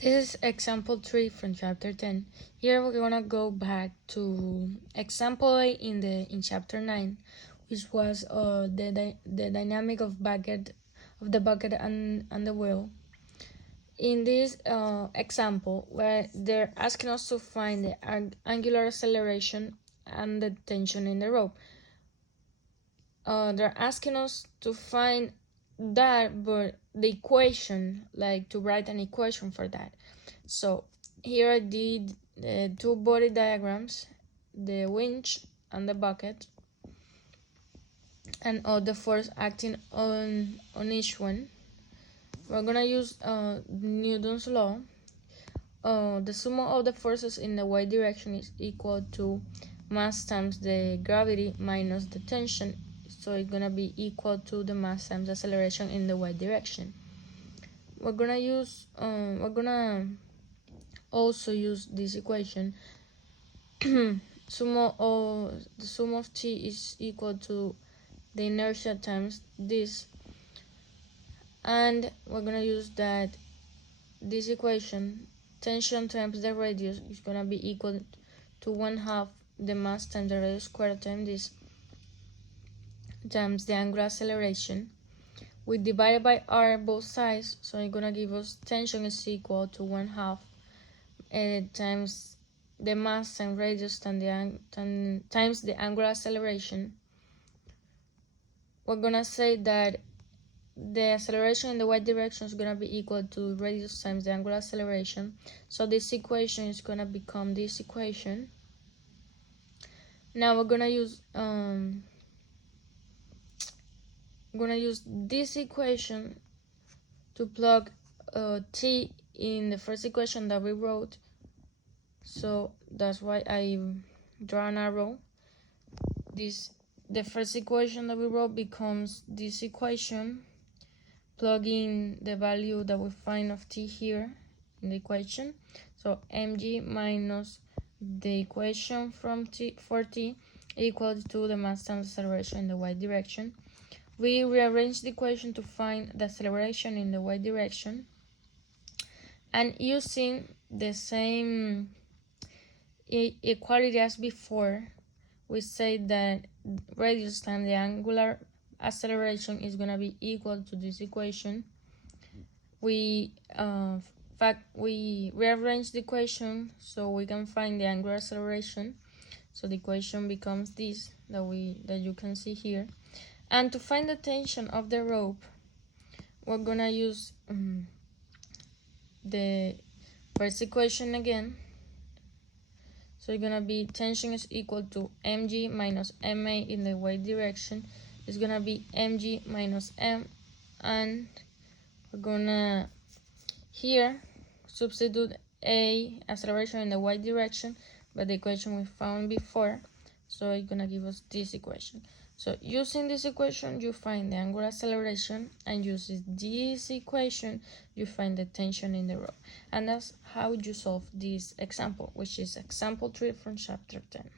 This is example 3 from chapter 10. Here we're gonna go back to example 8 in chapter 9, which was the dynamic of the bucket and the wheel. In this example, where they're asking us to find the angular acceleration and the tension in the rope. They're asking us to find that, but the equation, like to write an equation for that. So here I did two body diagrams, the winch and the bucket, and all the force acting on each one. We're gonna use Newton's law. The sum of the forces in the y direction is equal to mass times the gravity minus the tension, so it's gonna be equal to the mass times the acceleration in the y direction. We're gonna also use this equation. The sum of t is equal to the inertia times this, and we're gonna use that this equation, tension times the radius, is gonna be equal to 1/2 the mass times the radius squared times this times the angular acceleration. We divided by r both sides, so it's gonna give us tension is equal to 1/2 times the mass times radius times the angular acceleration. We're gonna say that the acceleration in the y direction is gonna be equal to radius times the angular acceleration. So this equation is gonna become this equation. Now we're gonna use this equation to plug t in the first equation that we wrote. So that's why I draw an arrow. The first equation that we wrote becomes this equation. Plug in the value that we find of t here in the equation. So mg minus the equation from for t equals to the mass times acceleration in the y direction. We rearrange the equation to find the acceleration in the y direction, and using the same equality as before, we say that radius times the angular acceleration is going to be equal to this equation. We rearrange the equation so we can find the angular acceleration. So the equation becomes this that you can see here. And to find the tension of the rope, we're gonna use the first equation again. So it's gonna be tension is equal to mg minus ma in the y direction. It's gonna be mg minus m, and we're gonna here substitute a acceleration in the y direction by the equation we found before. So it's gonna give us this equation. So using this equation, you find the angular acceleration, and using this equation, you find the tension in the rope. And that's how you solve this example, which is example 3 from chapter 10.